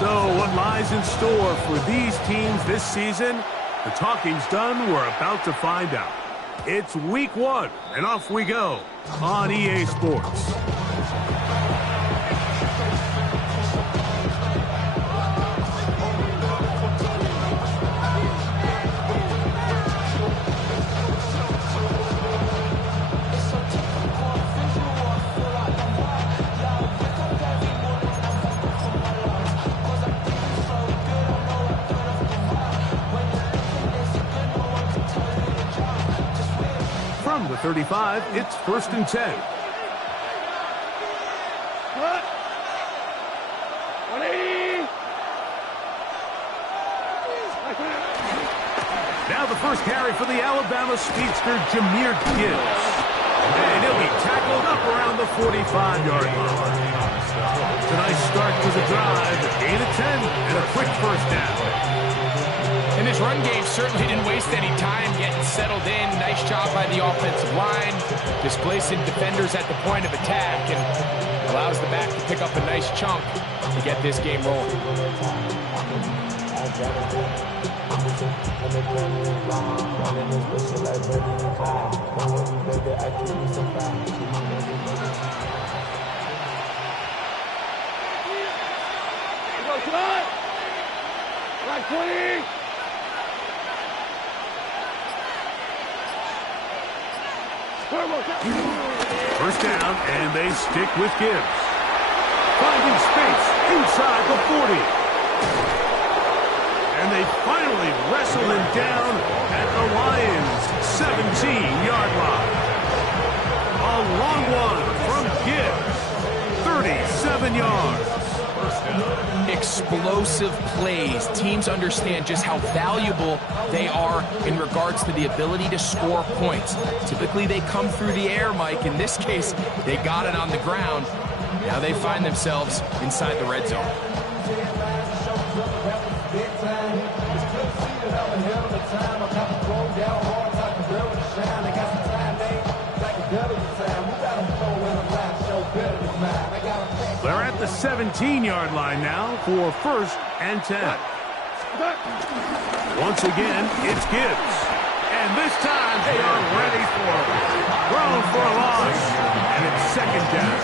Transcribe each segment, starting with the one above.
So what lies in store for these teams this season? The talking's done. We're about to find out. It's week 1, and off we go on EA Sports. From the 35, it's 1st and 10. Now the first carry for the Alabama speedster, Jahmyr Gibbs. And he'll be tackled up around the 45-yard line. It's a nice start to the drive, a gain of 10, and a quick first down. And this run game certainly didn't waste any time getting settled in. Nice job by the offensive line, displacing defenders at the point of attack, and allows the back to pick up a nice chunk to get this game rolling. Like 20. First down, and they stick with Gibbs. Finding space inside the 40. And they finally wrestle him down at the Lions' 17-yard line. A long one from Gibbs, 37 yards. Explosive plays. Teams understand just how valuable they are in regards to the ability to score points. Typically, they come through the air, Mike. In this case, they got it on the ground. Now they find themselves inside the red zone. They're at the 17-yard line now for 1st and 10. Once again, it's Gibbs. And this time they are ready for it. Thrown for a loss. And it's 2nd down.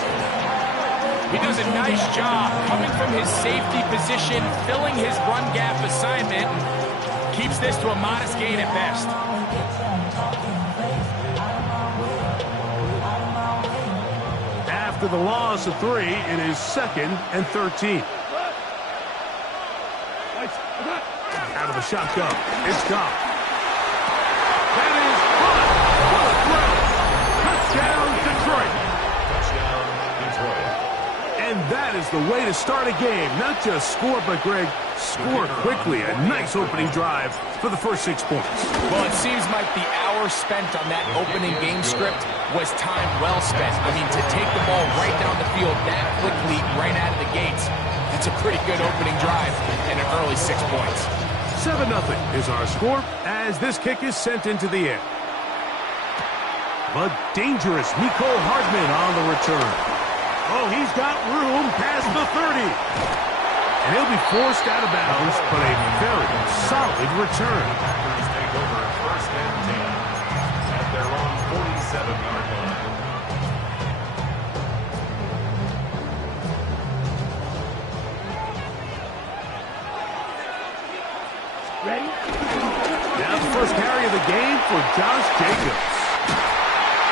He does a nice job coming from his safety position, filling his run gap assignment, and keeps this to a modest gain at best. After the loss of 3, it is 2nd and 13. Out of the shotgun, it's Goff. That is caught. Touchdown, Detroit. And that is the way to start a game. Not just score, but, Greg, score quickly. A nice opening drive for the first 6 points. Well, it seems like the hour spent on that opening game script was time well spent. I mean, to take the ball right down the field that quickly, right out of the gates, that's a pretty good opening drive and an early 6 points. 7-0 is our score as this kick is sent into the air. But dangerous Mecole Hardman on the return. Oh, he's got room past the 30. And he'll be forced out of bounds, but a very solid return. Take over 1st and 10 at their own 47-yard line. Ready? Now the first carry of the game for Josh Jacobs.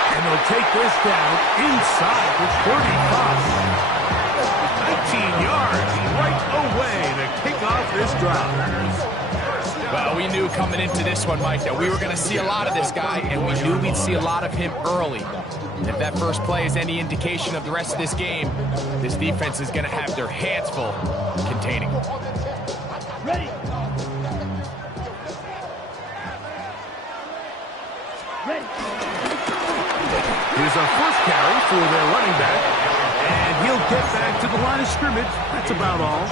And they'll take this down inside the 35. 19 yards right away to kick off this drive. Well, we knew coming into this one, Mike, that we were going to see a lot of this guy, and we knew we'd see a lot of him early. And if that first play is any indication of the rest of this game, this defense is going to have their hands full containing him. Ready. Here's our first carry for their running back. And he'll get back to the line of scrimmage. That's about all.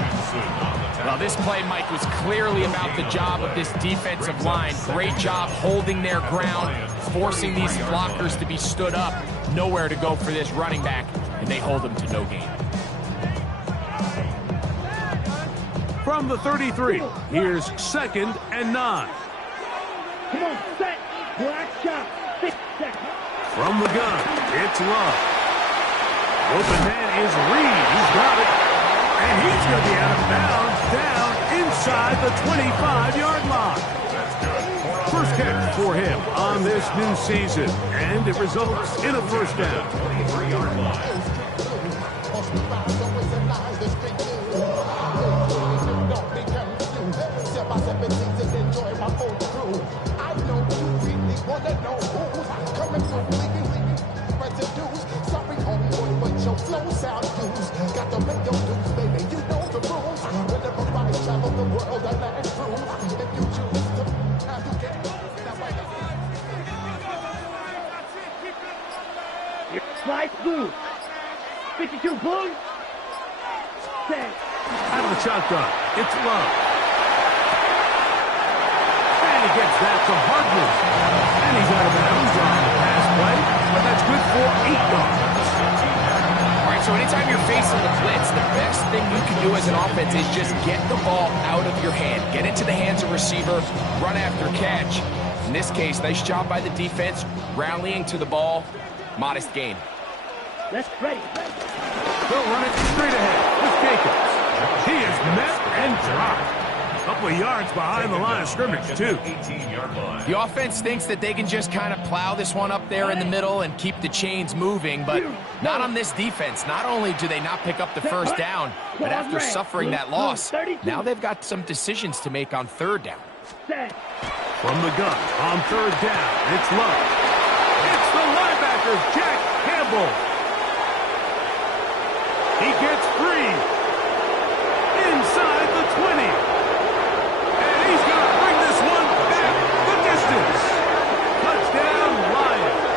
Well, this play, Mike, was clearly about the job of this defensive line. Great job holding their ground, forcing these blockers to be stood up. Nowhere to go for this running back, and they hold him to no gain. From the 33, here's 2nd and 9. Come on, set. Black shot. 6 seconds. From the gun, it's Love. Open man is Reed. He's got it. And he's going to be out of bounds down inside the 25-yard line. First catch for him on this new season. And it results in a first down. 23-yard line. Slice blue. 52 blue. Set. Out of the shotgun, it's Love. And he gets that to Hardman. And he's out of bounds on the pass play, but that's good for 8 yards. All right, so anytime you're facing the blitz, the best thing you can do as an offense is just get the ball out of your hand. Get into the hands of receiver, run after catch. In this case, nice job by the defense, rallying to the ball. Modest gain. Let's ready. They'll run it straight ahead with Jacobs. He is met and dropped. A couple of yards behind the line of scrimmage, too. 18-yard line. The offense thinks that they can just kind of plow this one up there in the middle and keep the chains moving, but not on this defense. Not only do they not pick up the first down, but after suffering that loss, now they've got some decisions to make on 3rd down. Set. From the gun on 3rd down, it's Love. It's the linebacker, Jack Campbell. He gets free inside the 20. And he's going to bring this one back the distance. Touchdown, Lions.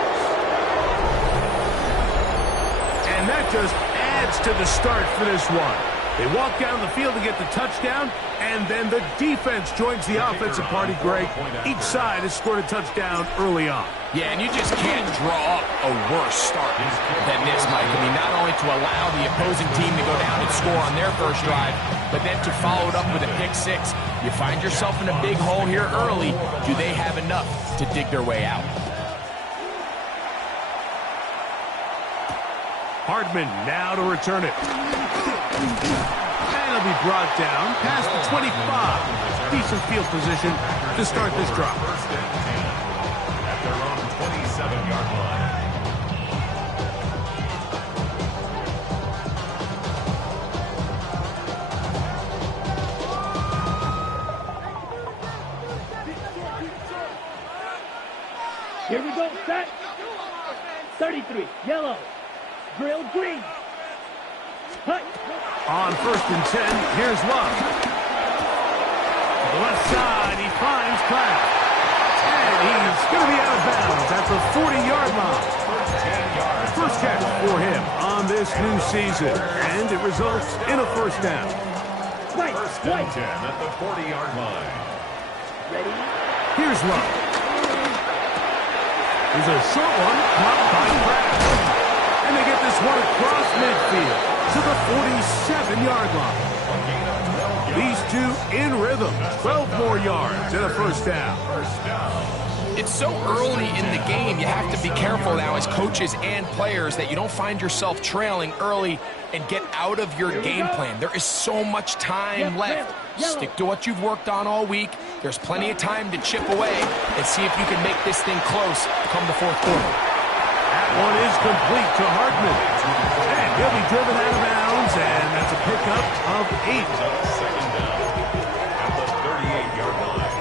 And that just adds to the start for this one. They walk down the field to get the touchdown, and then the defense joins the offensive party, Greg. Each side has scored a touchdown early on. Yeah, and you just can't draw up a worse start than this, Mike. I mean, not only to allow the opposing team to go down and score on their first drive, but then to follow it up with a pick 6. You find yourself in a big hole here early. Do they have enough to dig their way out? Hardman now to return it. And it'll be brought down past the 25. Decent field position to start this drive. First and 10 at their own 27-yard line. Here we go. Set. 33. Yellow. Drill green. Hut. On 1st and 10, here's Love. To the left side, he finds Kraft. And he's going to be out of bounds at the 40-yard line. First catch for him on this new season. And it results in a first down. Right. First and 10 at the 40-yard line. Ready. Here's Love. There's a short one caught by Kraft. And they get this one across midfield to the 47-yard line. These two in rhythm. 12 more yards and a first down. It's so early in the game, you have to be careful now as coaches and players that you don't find yourself trailing early and get out of your game plan. There is so much time left. Stick to what you've worked on all week. There's plenty of time to chip away and see if you can make this thing close come the 4th quarter. That one is complete to Hardman. And he'll be driven out of bounds, and that's a pickup of 8. Second down at the 38-yard line.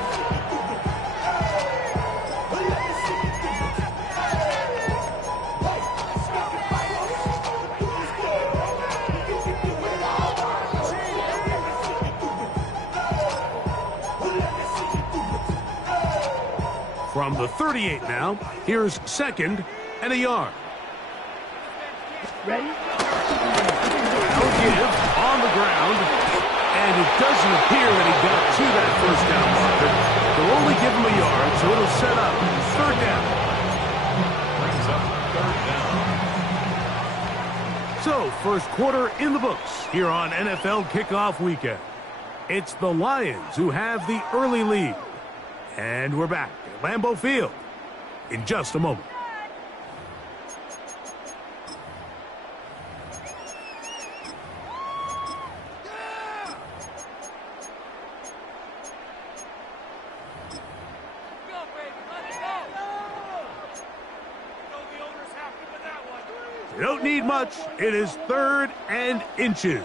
From the 38 now, here's 2nd and a yard. Ready. No give on the ground, and it doesn't appear that he got to that first down marker. They'll only give him a yard, so it'll set up 3rd down. Brings up 3rd down. So, first quarter in the books here on NFL Kickoff Weekend. It's the Lions who have the early lead. And we're back at Lambeau Field in just a moment. They don't need much. It is 3rd and inches.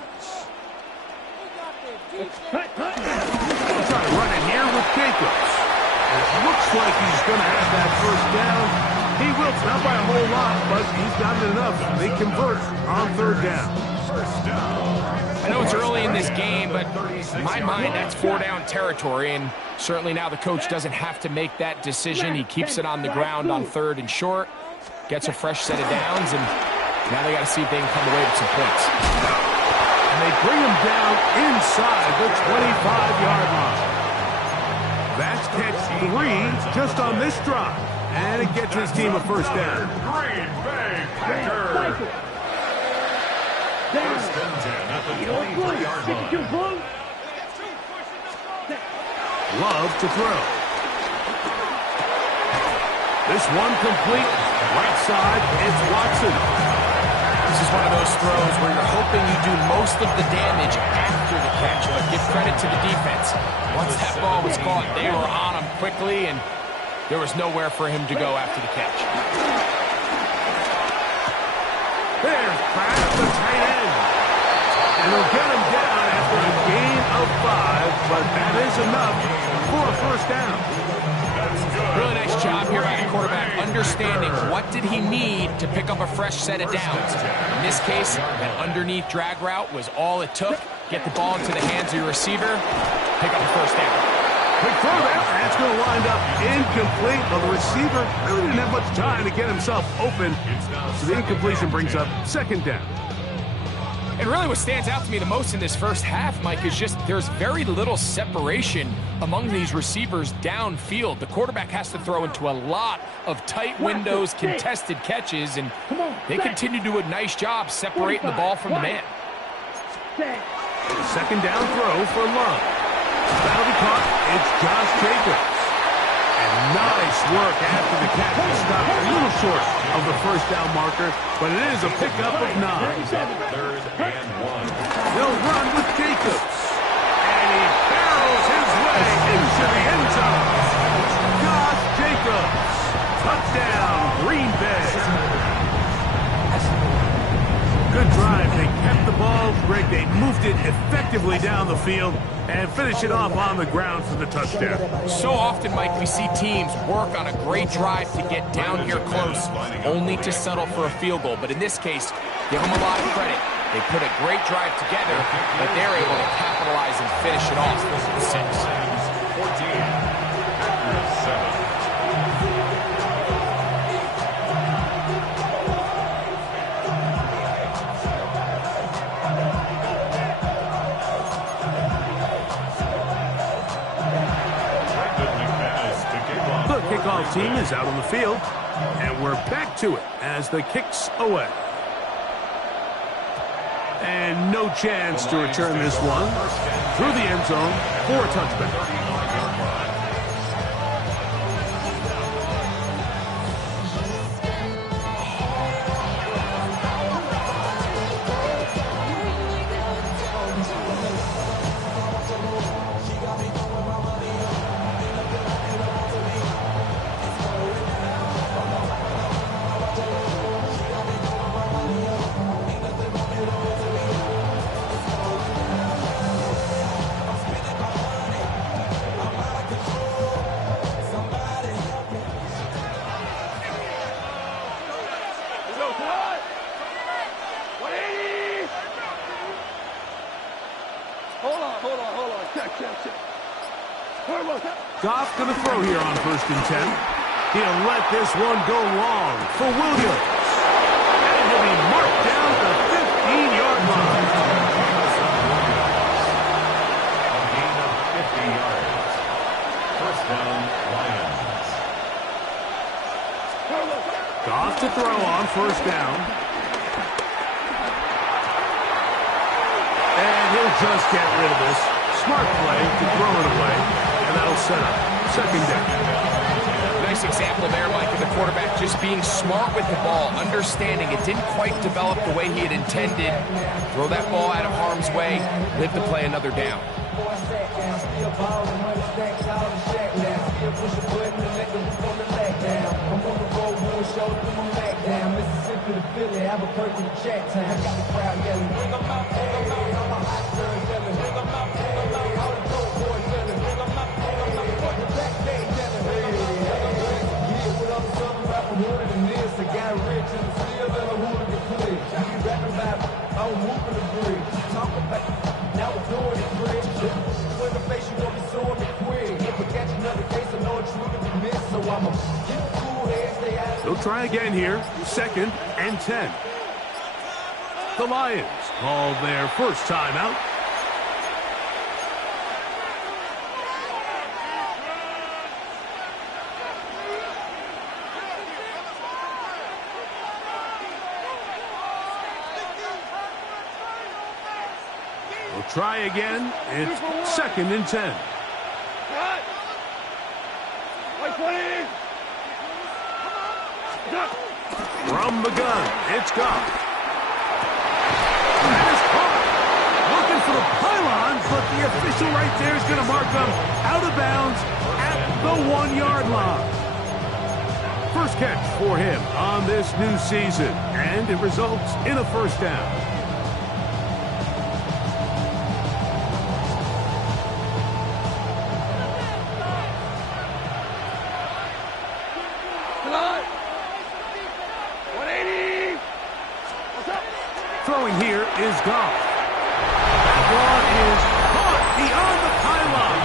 Cut. He'll try to run it here with Jacobs. It looks like he's going to have that first down. He will, not by a whole lot, but he's got it enough. They convert on 3rd down. I know it's early in this game, but in my mind, that's 4-down territory, and certainly now the coach doesn't have to make that decision. He keeps it on the ground on 3rd and short, gets a fresh set of downs, and now they got to see if they can come away with some points. And they bring him down inside the 25-yard line. That's catch 3 just on this drive. And it gets his team a first down. Green Bay Packers. First and 10 at the 23-yard line. Love to throw. This one complete. Right side, it's Watson. This is one of those throws where you're hoping you do most of the damage after the catch, but give credit to the defense. Once that ball was caught, they were on him quickly, and there was nowhere for him to go after the catch. There's Pratt, the tight end. And they'll get him down after a gain of 5, but that is enough for a first down. Really nice job here by the quarterback, understanding what did he need to pick up a fresh set of downs. In this case, an underneath drag route was all it took. Get the ball into the hands of your receiver, pick up a first down. Quick throw there. That's going to wind up incomplete. But the receiver really didn't have much time to get himself open. So the incompletion brings up 2nd down. And really what stands out to me the most in this first half, Mike, is just there's very little separation among these receivers downfield. The quarterback has to throw into a lot of tight windows, contested catches, and they continue to do a nice job separating the ball from the man. 2nd down throw for Love. That'll be caught. It's Josh Jacobs. And nice work after the catch to stop a little short of the first down marker, but it is a pickup of 9. 3rd and 1. They'll run with Jacobs. And he barrels his way into the end zone. Josh Jacobs. Touchdown, Green Bay. Good drive. They kept the ball. Greg, they moved it effectively down the field and finish it off on the ground for the touchdown. So often, Mike, we see teams work on a great drive to get down here close, only to settle for a field goal. But in this case, give them a lot of credit. They put a great drive together, but they're able to capitalize and finish it off for 6. 14. Packers 7. The kickoff team is out on the field, and we're back to it as the kick's away. And no chance to return this one through the end zone for a touchback. Goff going to throw here on 1st and 10. He'll let this one go long for Williams. And he'll be marked down at the 15-yard line. A gain of 50 yards. First down, Lions. Goff to throw on 1st down. And he'll just get rid of this. smart play to throw it away, and that'll set up second down. Nice example there, Mike, of the quarterback just being smart with the ball, understanding it didn't quite develop the way he had intended. Throw that ball out of harm's way, live to play another down. They'll try again here, 2nd and 10. The Lions call their first timeout. We'll try again. It's 2nd and 10. From the gun, it's gone. That is caught. Looking for the pylon, but the official right there is going to mark them out of bounds at the 1-yard line. First catch for him on this new season, and it results in a first down. Throwing here is gone. That one is caught beyond the pylon.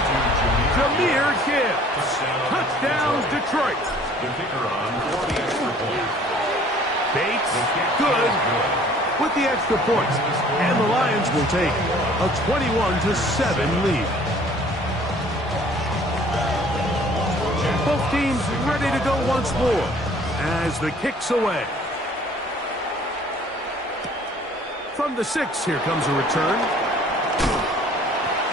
Jahmyr Gibbs. Touchdown, Detroit. The kicker on for the extra point. Bates, good with the extra points. And the Lions will take a 21-7 lead. Both teams ready to go once more as the kick's away. From the 6, here comes a return.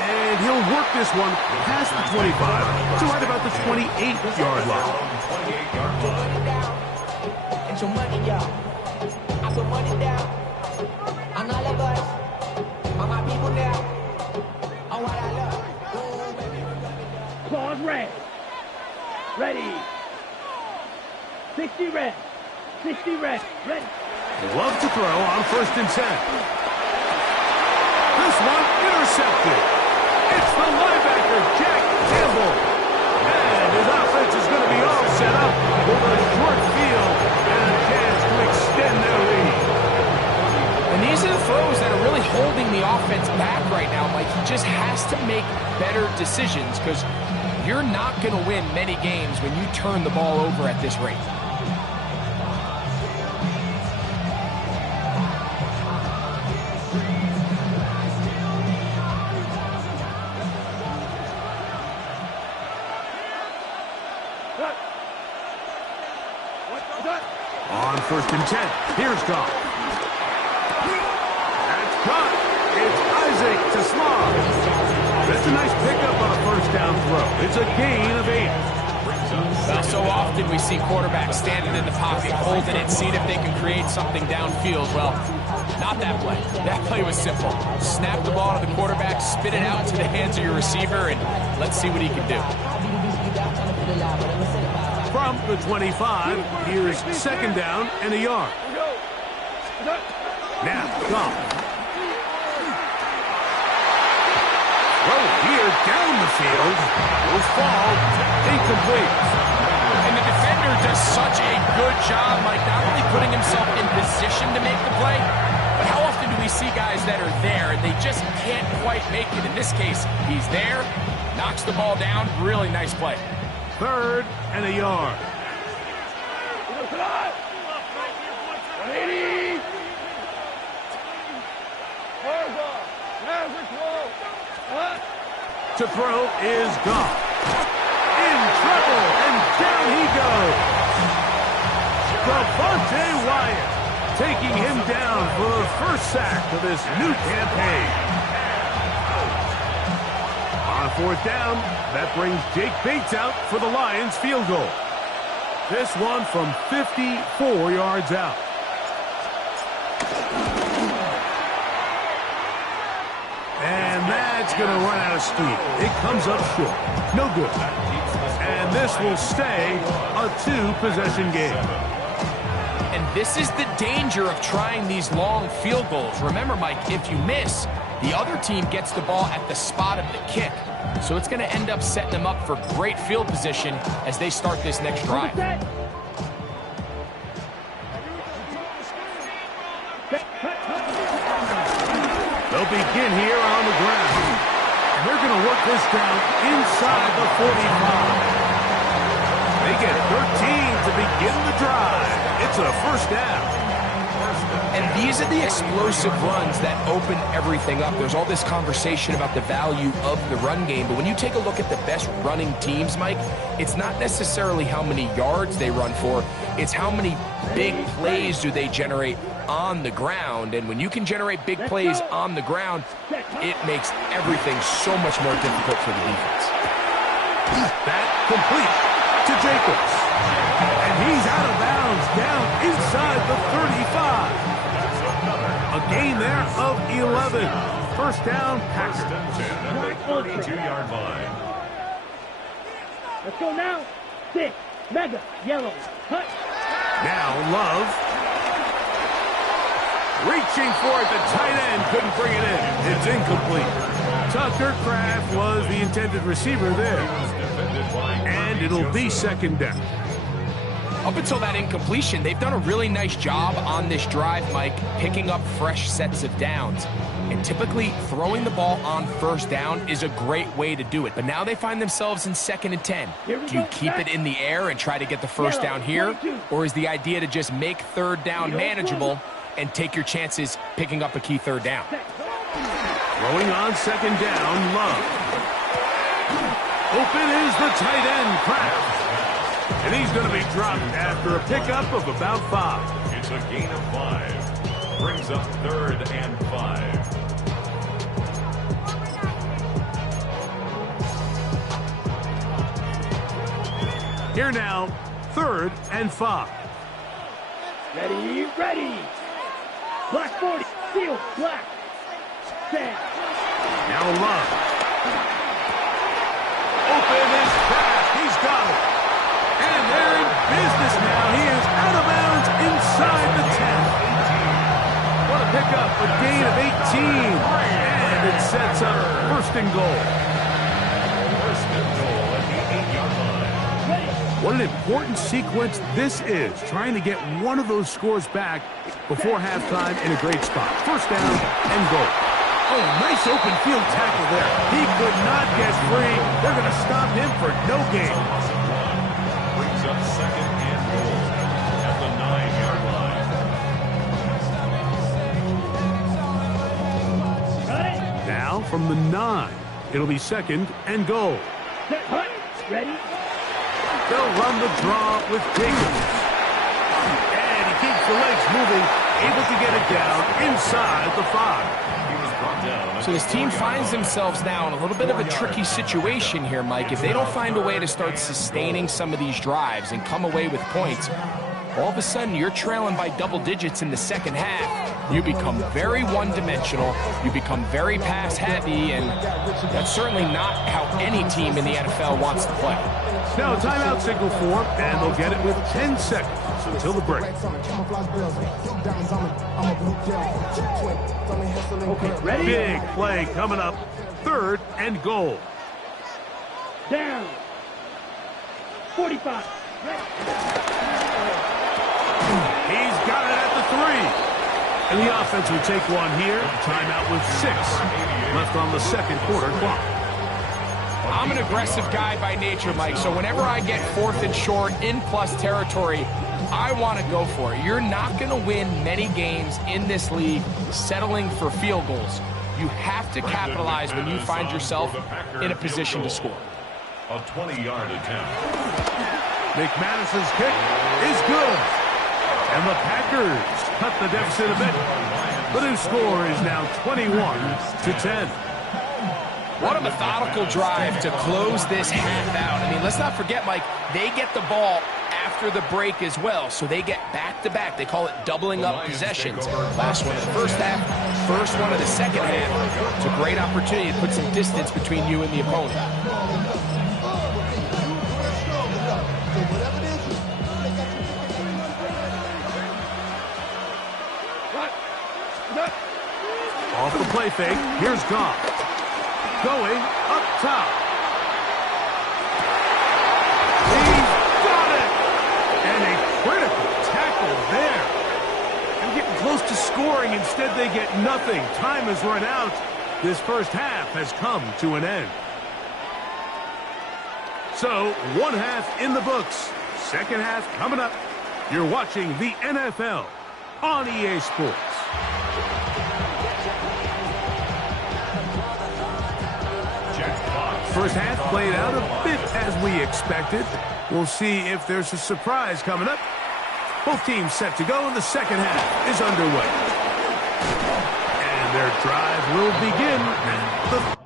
And he'll work this one past the 25 to right about the 28-yard line. Get your money, y'all. I put money down on all of us, on my people now, on what I love. Claws red. Ready. 60 red. 60 red. Ready. Love to throw on 1st and 10. This one intercepted. It's the linebacker, Jack Campbell. And his offense is going to be all set up with a short field and a chance to extend their lead. And these are the throws that are really holding the offense back right now, Mike. He just has to make better decisions because you're not going to win many games when you turn the ball over at this rate. On 1st and 10, here's Goff. That's caught. It's Isaac to Slav. That's a nice pickup on a first down throw. It's a gain of 8. Well, so often we see quarterbacks standing in the pocket, holding it, seeing if they can create something downfield. Well, not that play. That play was simple. Snap the ball to the quarterback, spit it out into the hands of your receiver, and let's see what he can do. From the 25, here's 2nd down and a yard. Now, Goff. Throw here down the field. Will fall incomplete. And the defender does such a good job, Mike, not only putting himself in position to make the play, but how often do we see guys that are there and they just can't quite make it? In this case, he's there, knocks the ball down, really nice play. 3rd and a yard. To throw is Goff. In trouble, and down he goes. Devontae Wyatt taking him down for the first sack of this new campaign. fourth down. That brings Jake Bates out for the Lions field goal. This one from 54 yards out. And that's going to run out of steam. It comes up short. No good. And this will stay a two-possession game. And this is the danger of trying these long field goals. Remember, Mike, if you miss, the other team gets the ball at the spot of the kick. So it's going to end up setting them up for great field position as they start this next drive. They'll begin here on the ground. And they're going to work this down inside the 45. They get 13 to begin the drive. It's a first down. And these are the explosive runs that open everything up. There's all this conversation about the value of the run game, but when you take a look at the best running teams, Mike, it's not necessarily how many yards they run for, it's how many big plays do they generate on the ground. And when you can generate big plays on the ground, it makes everything so much more difficult for the defense. That complete to Jacobs. And he's out of bounds down inside the 35. A gain there of 11. First down, Packers. 32-yard line. Let's go now. 6. Mega. Yellow. Cut. Now Love. Reaching for it. The tight end couldn't bring it in. It's incomplete. Tucker Kraft was the intended receiver there. And it'll be second down. Up until that incompletion, they've done a really nice job on this drive, Mike, picking up fresh sets of downs. And typically, throwing the ball on first down is a great way to do it. But now they find themselves in 2nd and 10. Do you keep it in the air and try to get the first down here? Or is the idea to just make third down manageable and take your chances picking up a key third down? Throwing on second down, Love. Open is the tight end, Kraft. And he's going to be dropped after a pickup of about 5. It's a gain of 5. Brings up 3rd and 5. Here now, 3rd and 5. Ready, ready. Black 40. Seal. Black. Set. Now Love. Open is Kraft. He's got it. And they're in business now. He is out of bounds inside the 10. What a pickup, a gain of 18. And it sets up 1st and goal. 1st and goal at the 8-yard line. What an important sequence this is, trying to get one of those scores back before halftime in a great spot. 1st down and goal. Oh, nice open field tackle there. He could not get free. They're going to stop him for no gain. Up 2nd and goal at the 9-yard line. Now from the 9, it'll be 2nd and goal. Set. Hut. Ready. They'll run the draw with Jacobs. And he keeps the legs moving, able to get it down inside the 5. So this team finds themselves now in a little bit of a tricky situation here, Mike. If they don't find a way to start sustaining some of these drives and come away with points, all of a sudden you're trailing by double digits in the second half. You become very one-dimensional, you become very pass-heavy, and that's certainly not how any team in the NFL wants to play. Now a timeout signal form, and they'll get it with 10 seconds until the break. Okay, ready? Big play coming up. 3rd and goal. Down. 45. He's got it at the 3. And the offense will take one here. Timeout with 6 left on the 2nd quarter clock. I'm an aggressive guy by nature, Mike, so whenever I get 4th and short in plus territory, I want to go for it. You're not going to win many games in this league settling for field goals. You have to capitalize when you find yourself in a position to score. A 20-yard attempt. McManus's kick is good. And the Packers cut the deficit a bit. The new score is now 21-10. What a methodical drive to close this half out. I mean, let's not forget, Mike, they get the ball after the break as well, so they get back-to-back. They call it doubling up possessions. Last one of the first half, first one of the second half. It's a great opportunity to put some distance between you and the opponent. Off the play fake, here's Goff. Going up top. He's got it! And a critical tackle there. And getting close to scoring, instead they get nothing. Time has run out. This first half has come to an end. So, one half in the books. Second half coming up. You're watching the NFL on EA Sports. First half played out a bit as we expected. We'll see if there's a surprise coming up. Both teams set to go, and the second half is underway. And their drive will begin at the...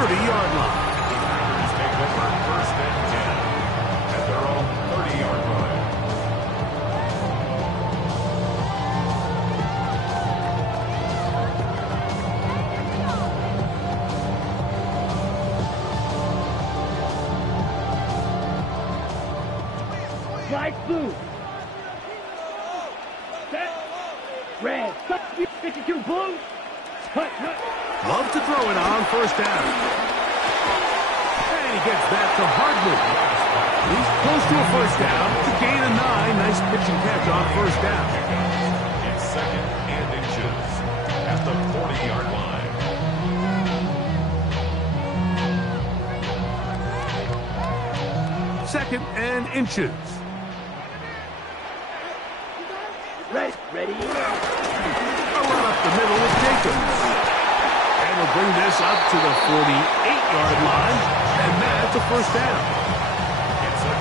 Yard line. Packers take over first and 10 at their own 30-yard line. Flag blue. Set. Red. 52 blue. Cut. Love to throw it on first down. And he gets that to Hardman. He's close to a first down to gain a 9. Nice pitch and catch on first down. It's second and inches at the 40-yard line. Second and inches. Ready. A run up the middle with Jacobs. And we'll bring this up to the 48-yard line. And that's a first down.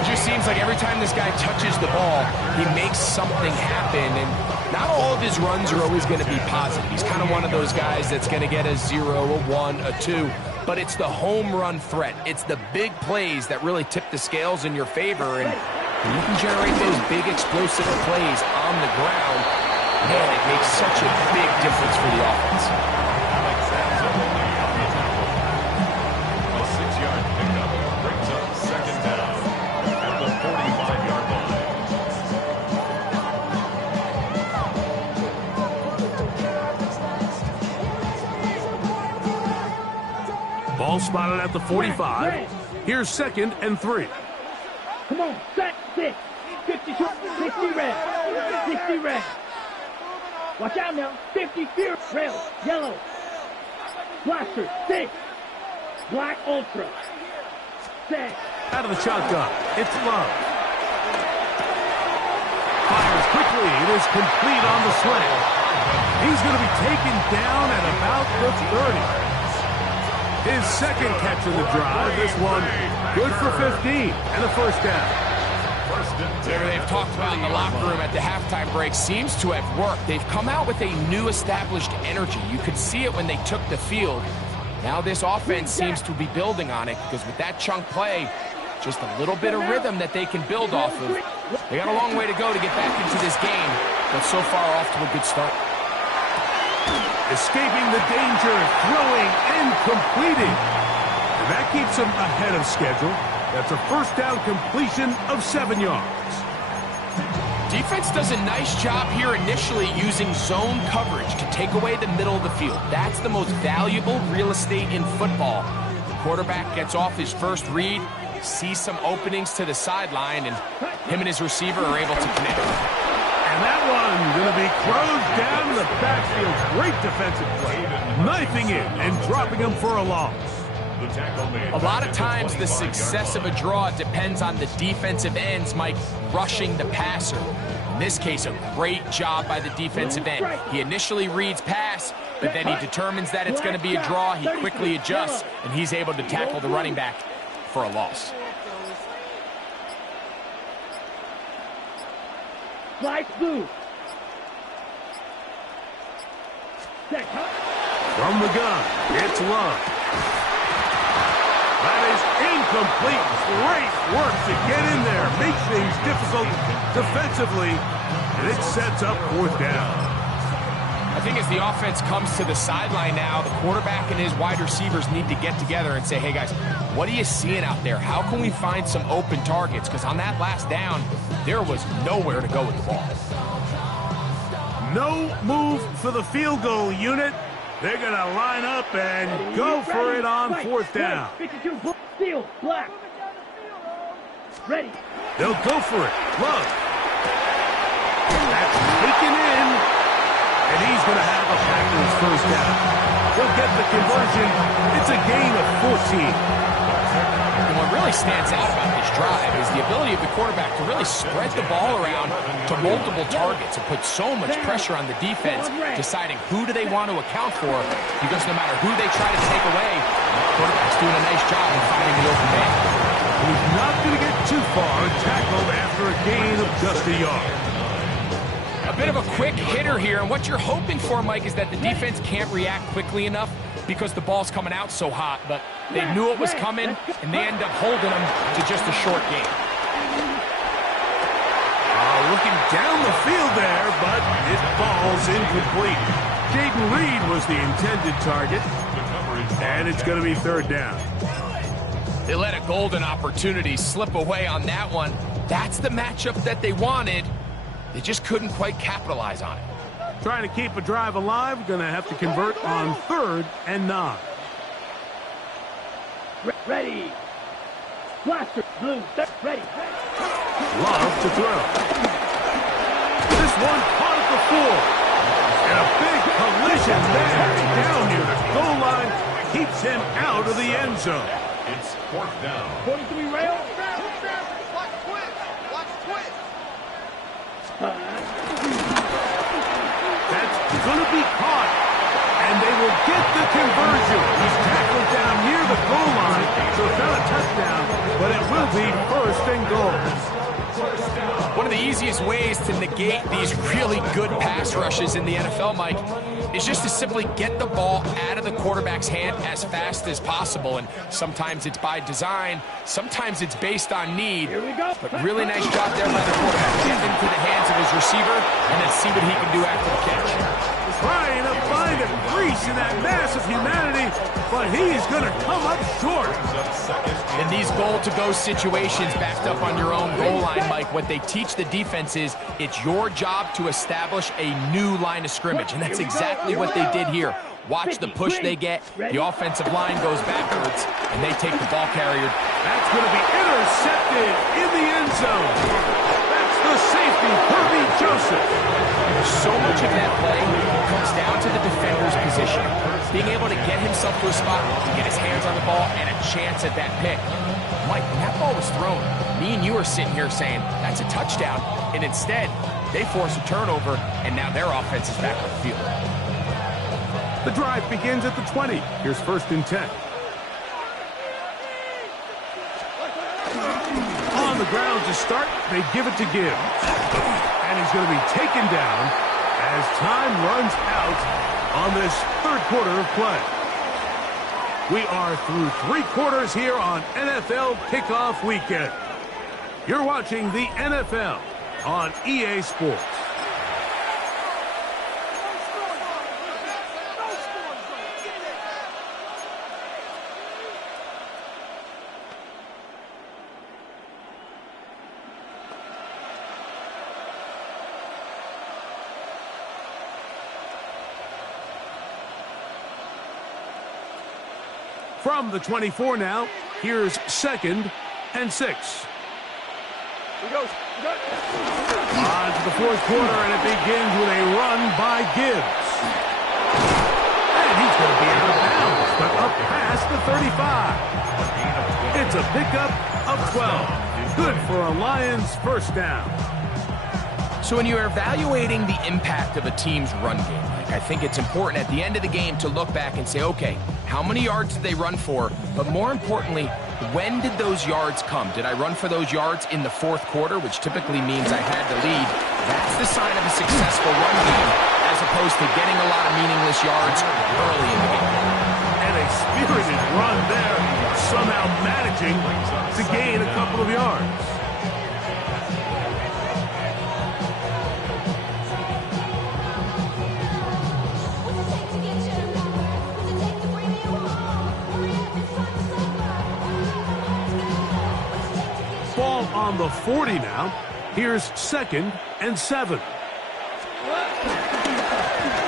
It just seems like every time this guy touches the ball, he makes something happen. And not all of his runs are always going to be positive. He's kind of one of those guys that's going to get a 0, a 1, a 2. But it's the home run threat. It's the big plays that really tip the scales in your favor. And when you can generate those big explosive plays on the ground, man, it makes such a big difference for the offense. A 6-yard pickup brings up second down at the 45-yard line. Ball spotted at the 45. Here's second and 3. Come on, set, 6, 52, 60 red, 60 red. Watch out now, 50 fear, red, yellow. Blaster, 6, black ultra, set. Out of the shotgun, it's Love. Fires quickly, it is complete on the slant. He's going to be taken down at about the 30. His second catch of the drive, this one good for 15 and a first down. Whatever they've talked about in the locker room at the halftime break seems to have worked. They've come out with a new established energy. You could see it when they took the field. Now this offense seems to be building on it because with that chunk play, just a little bit of rhythm that they can build off of. They got a long way to go to get back into this game, but so far off to a good start. Escaping the danger, throwing and completing. And that keeps him ahead of schedule. That's a first down completion of 7 yards. Defense does a nice job here initially using zone coverage to take away the middle of the field. That's the most valuable real estate in football. The quarterback gets off his first read, sees some openings to the sideline, and him and his receiver are able to connect. And that one going to be thrown down the backfield. Great defensive play. Knifing in and dropping him for a loss. A lot of times the success of a draw depends on the defensive ends, Mike, rushing the passer. In this case, a great job by the defensive end. He initially reads pass, but then he determines that it's going to be a draw. He quickly adjusts, and he's able to tackle the running back for a loss. Fly blue. From the gun, it's Love. That is incomplete. Great work to get in there. Makes things difficult defensively, and it sets up 4th down. I think as the offense comes to the sideline now, the quarterback and his wide receivers need to get together and say, hey guys, what are you seeing out there? How can we find some open targets? Because on that last down, there was nowhere to go with the ball. No move for the field goal unit. They're going to line up and go for it on 4th down. 52, steel, black. Ready. They'll go for it. Love. That's taken in. And he's going to have a Packers 1st down. He'll get the conversion. It's a gain of 14. And what really stands out about this drive is the ability of the quarterback to really spread the ball around to multiple targets and put so much pressure on the defense, deciding who do they want to account for, because no matter who they try to take away, the quarterback's doing a nice job in finding the open man. He's not going to get too far, tackled after a gain of just a yard. A bit of a quick hitter here, and what you're hoping for, Mike, is that the defense can't react quickly enough because the ball's coming out so hot, but they knew it was coming, and they end up holding them to just a short gain. Looking down the field there, but it falls incomplete. Jaden Reed was the intended target, and it's going to be 3rd down. They let a golden opportunity slip away on that one. That's the matchup that they wanted. They just couldn't quite capitalize on it. Trying to keep a drive alive, going to have to convert on 3rd and 9. Ready. Blaster, blue, ready. Love to throw. This one caught at the 4. And a big collision there. Down near the goal line. Keeps him out of the end zone. It's 4th down. 43 rail. That's going to be caught. And they will get the conversion. He's tackled down near the goal line. So it's not a touchdown, but it will be 1st and goal. One of the easiest ways to negate these really good pass rushes in the NFL, Mike, is just to simply get the ball out of the quarterback's hand as fast as possible. And sometimes it's by design, sometimes it's based on need. Here we go. But really nice job there by the quarterback. Get into the hands of his receiver and then see what he can do after the catch. Trying to find a crease in that mass of humanity, but he's going to come up short. In these goal-to-go situations backed up on your own goal line, Mike, what they teach the defense is it's your job to establish a new line of scrimmage, and that's exactly what they did here. Watch the push they get. The offensive line goes backwards, and they take the ball carrier. That's going to be intercepted in the end zone. That's the safety, Herbie Joseph. So much of that play comes down to the defender's position. Being able to get himself to a spot, to get his hands on the ball, and a chance at that pick. Mike, when that ball was thrown, me and you are sitting here saying, that's a touchdown. And instead, they force a turnover, and now their offense is back on the field. The drive begins at the 20. Here's 1st and 10. On the ground to start, they give it to Gibbs. And he's going to be taken down as time runs out on this 3rd quarter of play. We are through 3 quarters here on NFL Kickoff Weekend. You're watching the NFL on EA Sports. From the 24 now, here's 2nd and 6. On to the 4th quarter, and it begins with a run by Gibbs. And he's going to be out of bounds, but up past the 35. It's a pickup of 12. Good for a Lions first down. So when you're evaluating the impact of a team's run game, I think it's important at the end of the game to look back and say, okay, how many yards did they run for? But more importantly, when did those yards come? Did I run for those yards in the 4th quarter, which typically means I had the lead? That's the sign of a successful run game, as opposed to getting a lot of meaningless yards early in the game. And a spirited run there, somehow managing to gain a couple of yards. Ball on the 40 now. Here's 2nd and 7.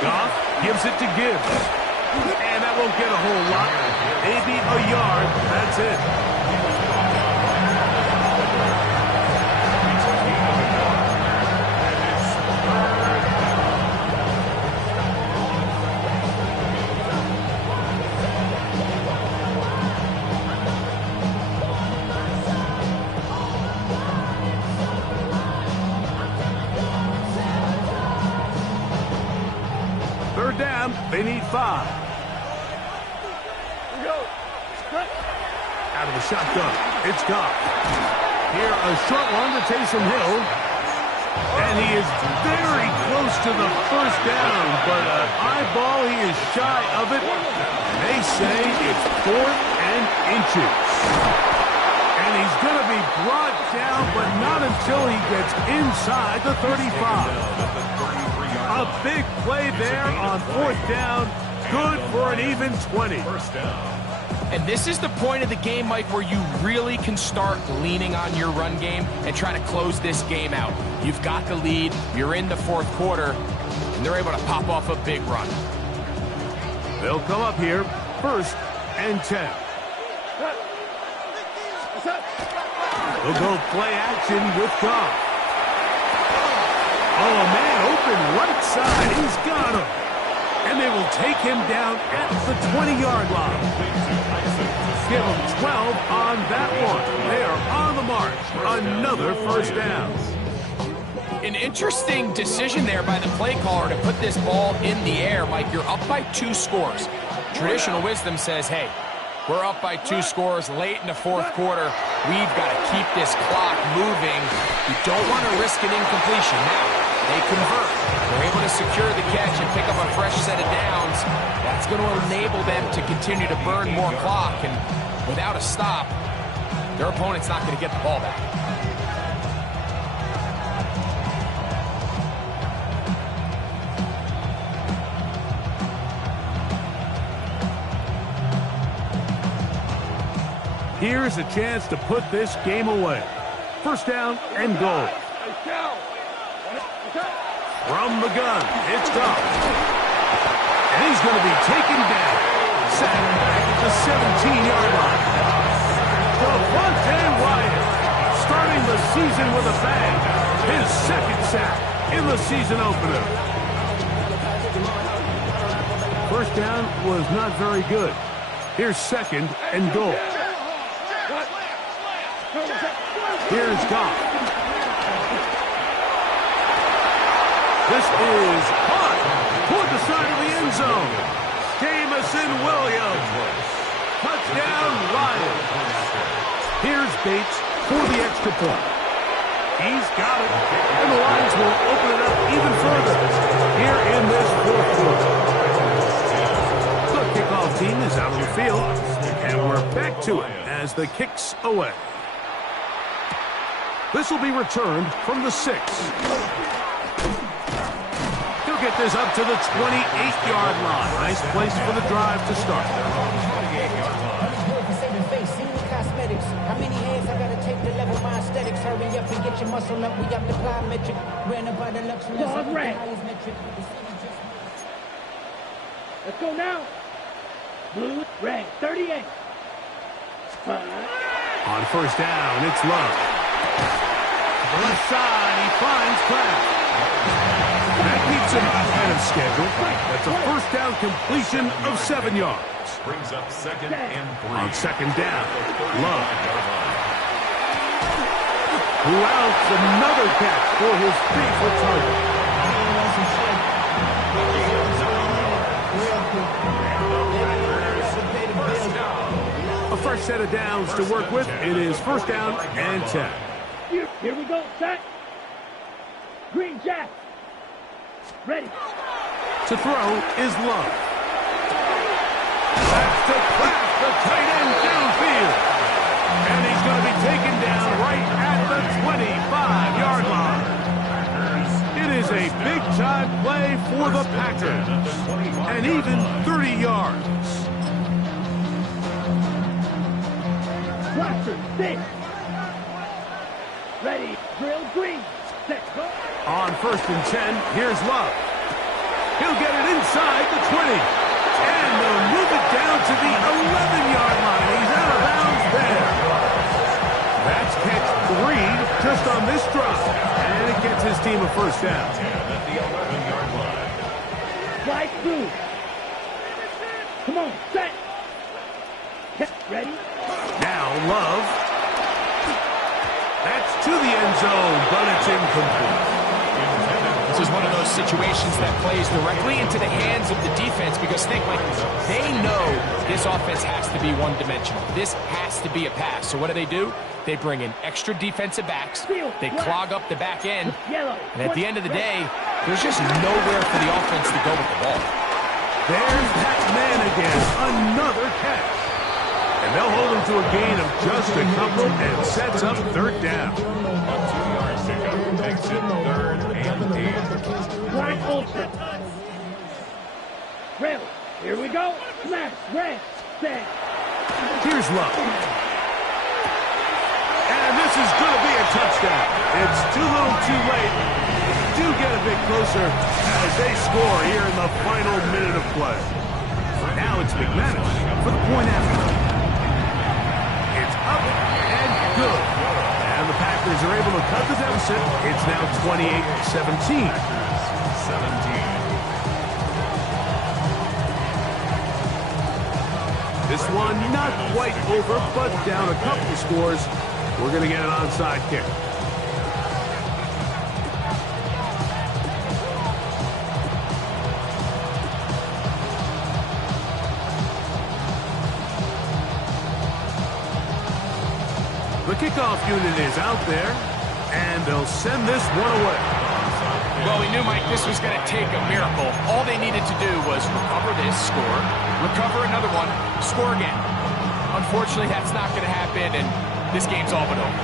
Goff gives it to Gibbs. And that won't get a whole lot. Maybe a yard. That's it. Down, they need 5. Out of the shotgun, it's Goff. Here, a short one to Taysom Hill. And he is very close to the first down, but an eyeball, he is shy of it. They say it's 4th and inches. And he's going to be brought down, but not until he gets inside the 35. A big play there on 4th down. Good for an even 20. And this is the point of the game, Mike, where you really can start leaning on your run game and try to close this game out. You've got the lead. You're in the 4th quarter, and they're able to pop off a big run. They'll come up here, 1st and 10. They'll go play action with Goff. Oh, man, open right side. He's got him. And they will take him down at the 20-yard line. Give him 12 on that one. They are on the march. Another first down. An interesting decision there by the play caller to put this ball in the air. Mike, you're up by 2 scores. Traditional wisdom says, hey, we're up by 2 scores late in the 4th quarter. We've got to keep this clock moving. You don't want to risk an incompletion. Now, they convert. They're able to secure the catch and pick up a fresh set of downs. That's going to enable them to continue to burn more clock. And without a stop, their opponent's not going to get the ball back. Here's a chance to put this game away. 1st down and goal. From the gun, it's Goff. And he's going to be taken down. Sacked back at the 17-yard line. Devontae Wyatt starting the season with a bang. His 2nd sack in the season opener. 1st down was not very good. Here's 2nd and goal. Here's Goff. This is caught toward the side of the end zone. Jamison Williams. Touchdown, Lions. Here's Bates for the extra point. He's got it. And the Lions will open it up even further here in this 4th quarter. The kickoff team is out on the field. And we're back to it as the kick's away. This will be returned from the 6. He'll get this up to the 28-yard line. Nice place for the drive to start. How many hands I gotta take to level my aesthetics? Hurry up and get your muscle up. We got the plyometric. Ran up by the luxury. Let's go now. Blue, red, 38. On first down, it's Love. To the left side, he finds Kraft. That keeps him ahead of schedule. That's a first down completion of 7 yards. Brings up 2nd and 3. On second down, Love. Who else? Another catch for his favorite target. A fresh set of downs to work with. It is first down and 10. Here we go, set. Green Jack. Ready. To throw is Love. That's to Kraft, the tight end downfield. And he's going to be taken down right at the 25-yard line. It is a big-time play for the Packers. And even 30 yards. Blaster, six. Ready. Drill green. Set. Go. On first and 10, here's Love. He'll get it inside the 20. And they'll move it down to the 11-yard line. He's out of bounds there. That's catch 3 just on this drive. And it gets his team a first down. At the 11-yard line. Slide through. Come on, set. Ready. Now Love. That's to the end zone, but it's incomplete. This is one of those situations that plays directly into the hands of the defense because think like they know this offense has to be one-dimensional. This has to be a pass. So what do? They bring in extra defensive backs. They clog up the back end. And at the end of the day, there's just nowhere for the offense to go with the ball. There's that man again. Another catch. And they'll hold him to a gain of just a couple and sets up third down. A 2-yard pickup makes it 3rd and 8. Black Ultra. Ready. Here we go. Smash. Red. Set. Here's Love. And this is going to be a touchdown. It's too little too late. Do get a bit closer as they score here in the final minute of play. Now it's McManus for the point after. It's up and good. And the Packers are able to cut the deficit. It's now 28-17. 17. This one not quite over, but down a couple of scores. We're going to get an onside kick. The kickoff unit is out there, and they'll send this one away. Well, we knew, Mike, this was going to take a miracle. All they needed to do was recover this, score, recover another one, score again. Unfortunately, that's not going to happen, and this game's all but over.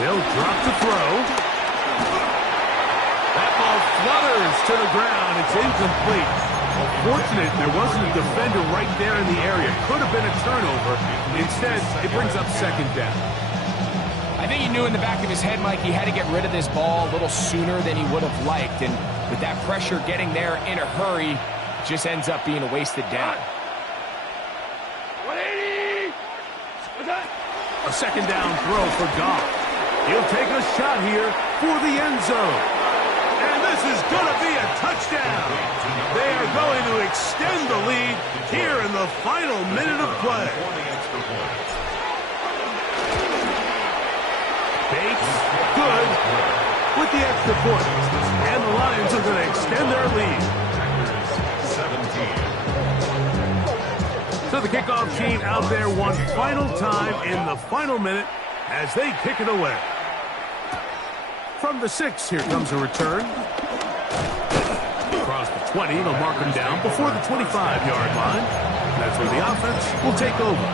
They'll drop to throw. That ball flutters to the ground. It's incomplete. Fortunate there wasn't a defender right there in the area. Could have been a turnover. Instead, it brings up second down. I think he knew in the back of his head, Mike, he had to get rid of this ball a little sooner than he would have liked. And with that pressure getting there in a hurry, it just ends up being a wasted down. 180. A second down throw for Goff. He'll take a shot here for the end zone. And this is going to be a touchdown. They are going to extend the lead here in the final minute of play. Bates, good, with the extra point. And the Lions are going to extend their lead. 17. So the kickoff team out there one final time in the final minute as they kick it away. From the 6, here comes a return. Across the 20, they'll mark him down before the 25-yard line. That's where the offense will take over.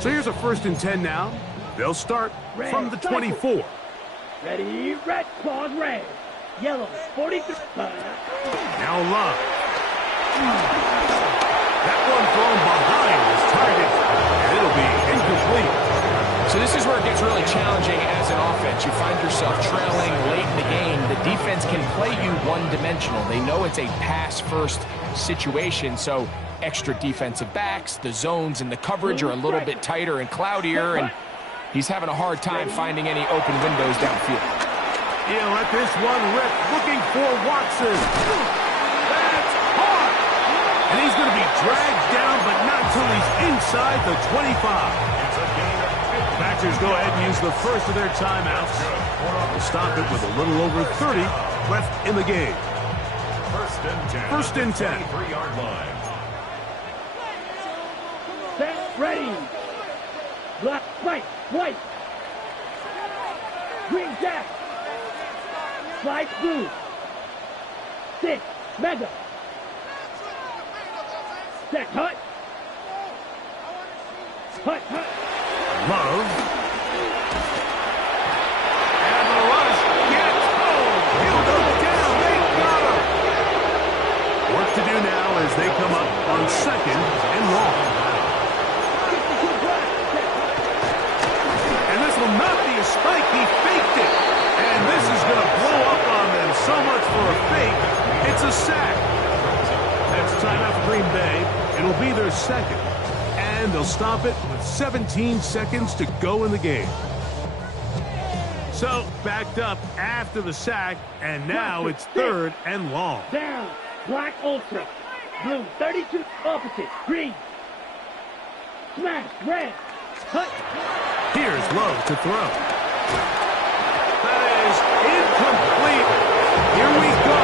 So here's a 1st and 10 now. They'll start from the 24. Ready, red, claws red. Yellow, 43. Now Love. That one thrown behind his target, and it'll be incomplete. So this is where it gets really challenging as an offense. You find yourself trailing late in the game. The defense can play you one-dimensional. They know it's a pass-first situation, so extra defensive backs, the zones and the coverage are a little bit tighter and cloudier, and he's having a hard time finding any open windows downfield. He'll let this one rip, looking for Watson. That's hard. And he's going to be dragged down, but not until he's inside the 25. Packers go ahead and use the first of their timeouts to stop it with a little over 30 left in the game. First and 10. 3-yard line. Set, ready. Black, white. Green, jack. Slide, blue. 6, mega. Set, hut. Hut. Love. And the rush gets home. He'll go down. They got him. Work to do now as they come up on second and long. And this will not be a spike. He faked it. And this is going to blow up on them. So much for a fake. It's a sack. That's timeout for Green Bay. It'll be their second. And they'll stop it with 17 seconds to go in the game. So, backed up after the sack, and now it's third and long. Down. Black ultra. Blue 32 opposite. Green. Smash. Red. Hut. Here's Love to throw. That is incomplete. Here we go.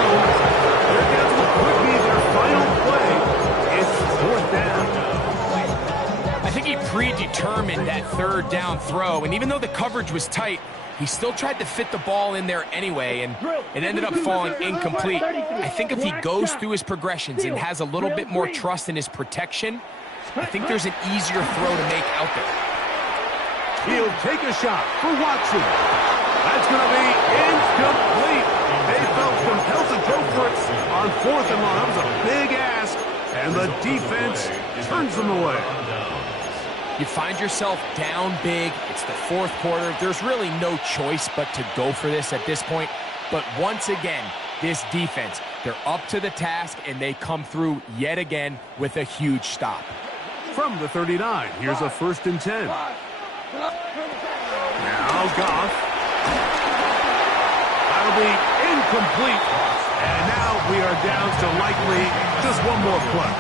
They're down to what could be their final play. It's fourth down. I think he predetermined that third down throw, and even though the coverage was tight, he still tried to fit the ball in there anyway, and it ended up falling incomplete. I think if he goes through his progressions and has a little bit more trust in his protection, I think there's an easier throw to make out there. He'll take a shot for Watson. That's going to be incomplete. They felt compelled to go for it on fourth and long. That was a big ask, and the defense turns them away. You find yourself down big. It's the fourth quarter. There's really no choice but to go for this at this point. But once again, this defense, they're up to the task, and they come through yet again with a huge stop. From the 39, here's a first and 10. Now Goff. That'll be incomplete. And now we are down to likely just one more play.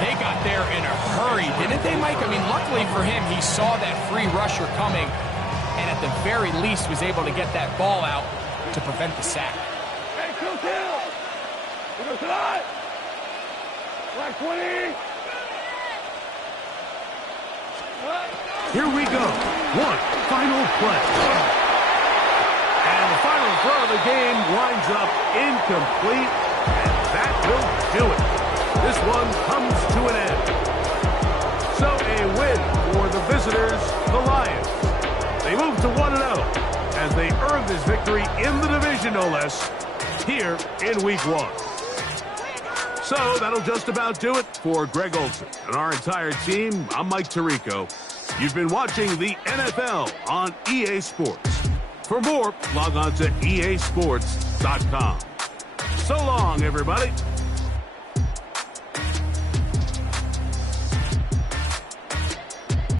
They got there in a hurry, didn't they, Mike? I mean, luckily for him, he saw that free rusher coming and at the very least was able to get that ball out to prevent the sack. Hey, Hill. We go tonight. Black 20. Here we go. One final play. And the final throw of the game winds up incomplete. And that will do it. This one comes to an end. So a win for the visitors, the Lions. They move to 1-0 as they earn this victory in the division, no less, here in Week 1. So that'll just about do it for Greg Olsen and our entire team. I'm Mike Tirico. You've been watching the NFL on EA Sports. For more, log on to easports.com. So long, everybody.